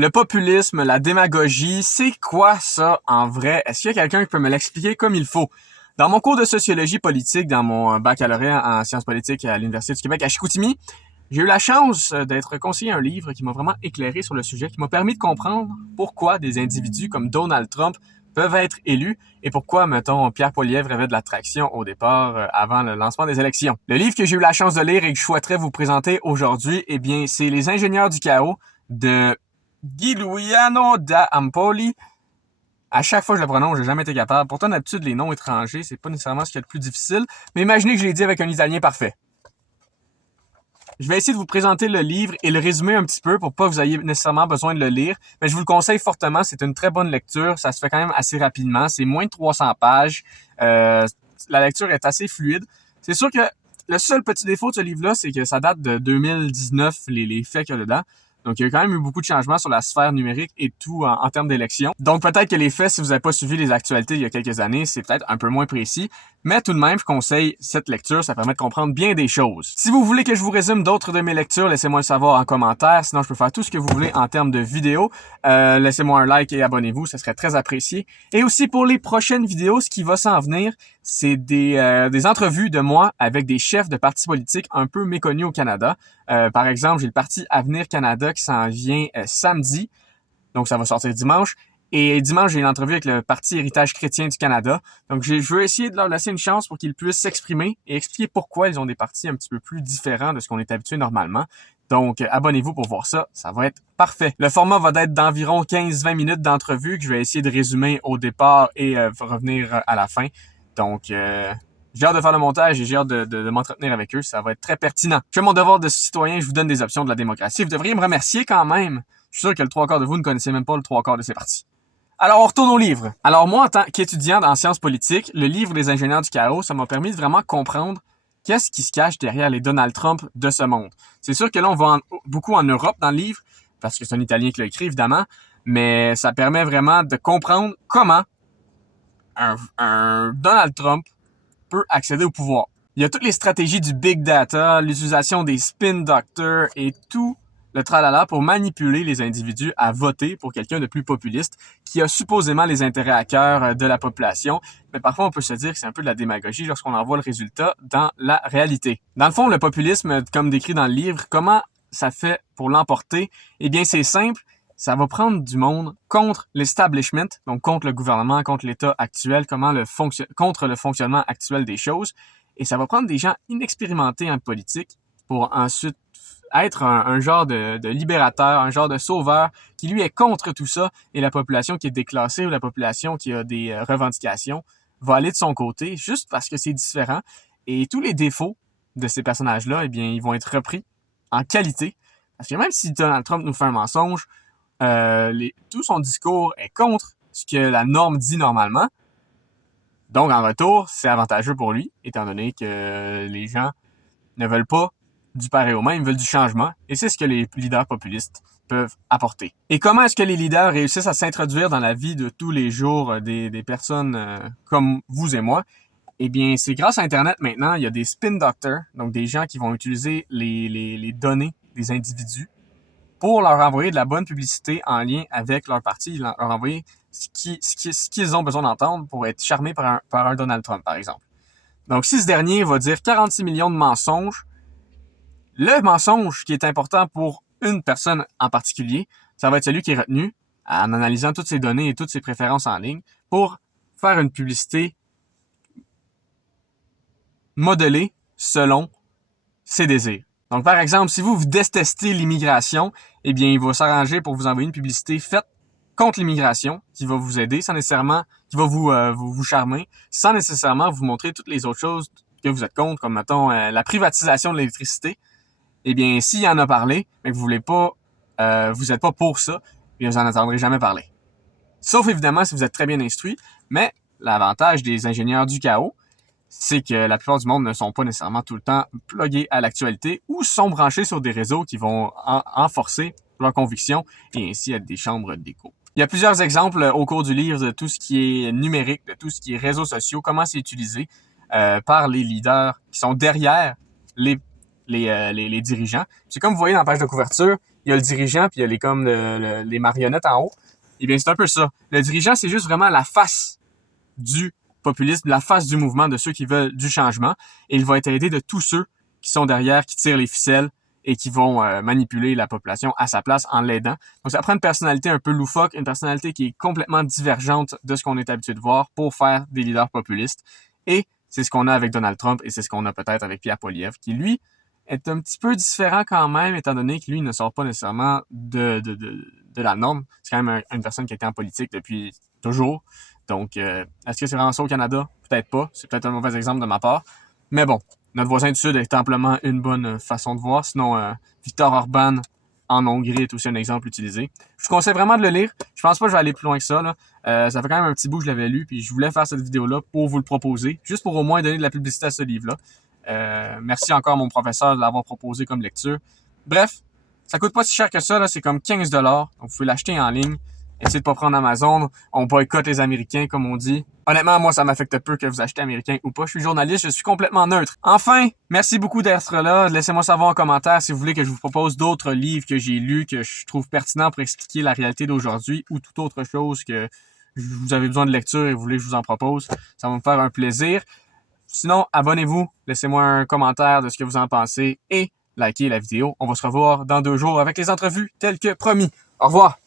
Le populisme, la démagogie, c'est quoi ça en vrai? Est-ce qu'il y a quelqu'un qui peut me l'expliquer comme il faut? Dans mon cours de sociologie politique, dans mon baccalauréat en sciences politiques à l'Université du Québec à Chicoutimi, j'ai eu la chance d'être conseillé un livre qui m'a vraiment éclairé sur le sujet, qui m'a permis de comprendre pourquoi des individus comme Donald Trump peuvent être élus et pourquoi, mettons, Pierre Poilievre avait de l'attraction au départ avant le lancement des élections. Le livre que j'ai eu la chance de lire et que je souhaiterais vous présenter aujourd'hui, eh bien, c'est Les ingénieurs du chaos de Giuliano da Empoli. À chaque fois que je le prononce, j'ai jamais été capable. Pourtant, d'habitude, les noms étrangers, c'est pas nécessairement ce qu'il y a de plus difficile. Mais imaginez que je l'ai dit avec un italien parfait. Je vais essayer de vous présenter le livre et le résumer un petit peu pour pas que vous ayez nécessairement besoin de le lire. Mais je vous le conseille fortement. C'est une très bonne lecture. Ça se fait quand même assez rapidement. C'est moins de 300 pages. La lecture est assez fluide. C'est sûr que le seul petit défaut de ce livre-là, c'est que ça date de 2019, les faits qu'il y a dedans. Donc, il y a quand même eu beaucoup de changements sur la sphère numérique et tout en termes d'élections. Donc, peut-être que les faits, si vous n'avez pas suivi les actualités il y a quelques années, c'est peut-être un peu moins précis. Mais tout de même, je conseille cette lecture. Ça permet de comprendre bien des choses. Si vous voulez que je vous résume d'autres de mes lectures, laissez-moi le savoir en commentaire. Sinon, je peux faire tout ce que vous voulez en termes de vidéos. Laissez-moi un like et abonnez-vous. Ça serait très apprécié. Et aussi, pour les prochaines vidéos, ce qui va s'en venir, c'est des entrevues de moi avec des chefs de partis politiques un peu méconnus au Canada. Par exemple, j'ai le parti Avenir Canada qui s'en vient samedi, donc ça va sortir dimanche. Et dimanche, j'ai une entrevue avec le Parti Héritage chrétien du Canada. Donc, je veux essayer de leur laisser une chance pour qu'ils puissent s'exprimer et expliquer pourquoi ils ont des partis un petit peu plus différents de ce qu'on est habitué normalement. Donc, abonnez-vous pour voir ça. Ça va être parfait. Le format va être d'environ 15-20 minutes d'entrevue que je vais essayer de résumer au départ et revenir à la fin. Donc, j'ai hâte de faire le montage et j'ai hâte de m'entretenir avec eux. Ça va être très pertinent. Je fais mon devoir de citoyen, je vous donne des options de la démocratie. Vous devriez me remercier quand même. Je suis sûr que le 3/4 de vous ne connaissez même pas le 3/4 de ces partis. Alors, on retourne au livre. Alors, moi, en tant qu'étudiant en sciences politiques, le livre Les ingénieurs du chaos, ça m'a permis de vraiment comprendre qu'est-ce qui se cache derrière les Donald Trump de ce monde. C'est sûr que là, on va beaucoup en Europe dans le livre, parce que c'est un Italien qui l'a écrit, évidemment, mais ça permet vraiment de comprendre comment un Donald Trump peut accéder au pouvoir. Il y a toutes les stratégies du big data, l'utilisation des spin doctors et tout le tralala pour manipuler les individus à voter pour quelqu'un de plus populiste qui a supposément les intérêts à cœur de la population. Mais parfois, on peut se dire que c'est un peu de la démagogie lorsqu'on en voit le résultat dans la réalité. Dans le fond, le populisme, comme décrit dans le livre, comment ça fait pour l'emporter? Eh bien, c'est simple. Ça va prendre du monde contre l'establishment, donc contre le gouvernement, contre l'État actuel, contre le fonctionnement actuel des choses. Et ça va prendre des gens inexpérimentés en politique pour ensuite être un genre de libérateur, un genre de sauveur qui lui est contre tout ça et la population qui est déclassée ou la population qui a des revendications va aller de son côté juste parce que c'est différent. Et tous les défauts de ces personnages-là, eh bien, ils vont être repris en qualité. Parce que même si Donald Trump nous fait un mensonge, tout son discours est contre ce que la norme dit normalement. Donc, en retour, c'est avantageux pour lui, étant donné que les gens ne veulent pas du pareil au même, ils veulent du changement. Et c'est ce que les leaders populistes peuvent apporter. Et comment est-ce que les leaders réussissent à s'introduire dans la vie de tous les jours des personnes comme vous et moi? Eh bien, c'est grâce à Internet maintenant, il y a des spin doctors, donc des gens qui vont utiliser les données des individus pour leur envoyer de la bonne publicité en lien avec leur parti, leur envoyer ce qu'ils ont besoin d'entendre pour être charmés par un Donald Trump, par exemple. Donc, si ce dernier va dire 46 millions de mensonges, le mensonge qui est important pour une personne en particulier, ça va être celui qui est retenu en analysant toutes ses données et toutes ses préférences en ligne pour faire une publicité modelée selon ses désirs. Donc, par exemple, si vous détestez l'immigration, eh bien, il va s'arranger pour vous envoyer une publicité faite contre l'immigration qui va vous aider sans nécessairement, qui va vous charmer, sans nécessairement vous montrer toutes les autres choses que vous êtes contre, comme, mettons, la privatisation de l'électricité. Eh bien, s'il en a parlé, mais que vous voulez pas, vous êtes pas pour ça, eh bien, vous en entendrez jamais parler. Sauf, évidemment, si vous êtes très bien instruit, mais l'avantage des ingénieurs du chaos, c'est que la plupart du monde ne sont pas nécessairement tout le temps plugués à l'actualité ou sont branchés sur des réseaux qui vont renforcer leurs convictions et ainsi être des chambres d'écho. Il y a plusieurs exemples au cours du livre de tout ce qui est numérique, de tout ce qui est réseaux sociaux, comment c'est utilisé par les leaders qui sont derrière les dirigeants. C'est comme vous voyez dans la page de couverture, il y a le dirigeant puis il y a les marionnettes en haut. Eh bien, c'est un peu ça. Le dirigeant, c'est juste vraiment la face du populisme, la face du mouvement de ceux qui veulent du changement. Et il va être aidé de tous ceux qui sont derrière, qui tirent les ficelles et qui vont manipuler la population à sa place en l'aidant. Donc, ça prend une personnalité un peu loufoque, une personnalité qui est complètement divergente de ce qu'on est habitué de voir pour faire des leaders populistes. Et c'est ce qu'on a avec Donald Trump et c'est ce qu'on a peut-être avec Pierre Poilievre, qui, lui, est un petit peu différent quand même, étant donné que lui ne sort pas nécessairement de la norme. C'est quand même une personne qui a été en politique depuis toujours. Donc, est-ce que c'est vraiment ça au Canada? Peut-être pas. C'est peut-être un mauvais exemple de ma part. Mais bon, notre voisin du Sud est amplement une bonne façon de voir. Sinon, Viktor Orban en Hongrie est aussi un exemple utilisé. Je vous conseille vraiment de le lire. Je pense pas que je vais aller plus loin que ça, là. Ça fait quand même un petit bout que je l'avais lu, puis je voulais faire cette vidéo-là pour vous le proposer, juste pour au moins donner de la publicité à ce livre-là. Merci encore à mon professeur de l'avoir proposé comme lecture. Bref, ça coûte pas si cher que ça, là. C'est comme 15$. Donc, vous pouvez l'acheter en ligne. Essayez de pas prendre Amazon. On boycotte les Américains, comme on dit. Honnêtement, moi, ça m'affecte peu que vous achetez américain ou pas. Je suis journaliste, je suis complètement neutre. Enfin, merci beaucoup d'être là. Laissez-moi savoir en commentaire si vous voulez que je vous propose d'autres livres que j'ai lus, que je trouve pertinents pour expliquer la réalité d'aujourd'hui ou toute autre chose que vous avez besoin de lecture et vous voulez que je vous en propose. Ça va me faire un plaisir. Sinon, abonnez-vous, laissez-moi un commentaire de ce que vous en pensez et likez la vidéo. On va se revoir dans 2 jours avec les entrevues telles que promis. Au revoir!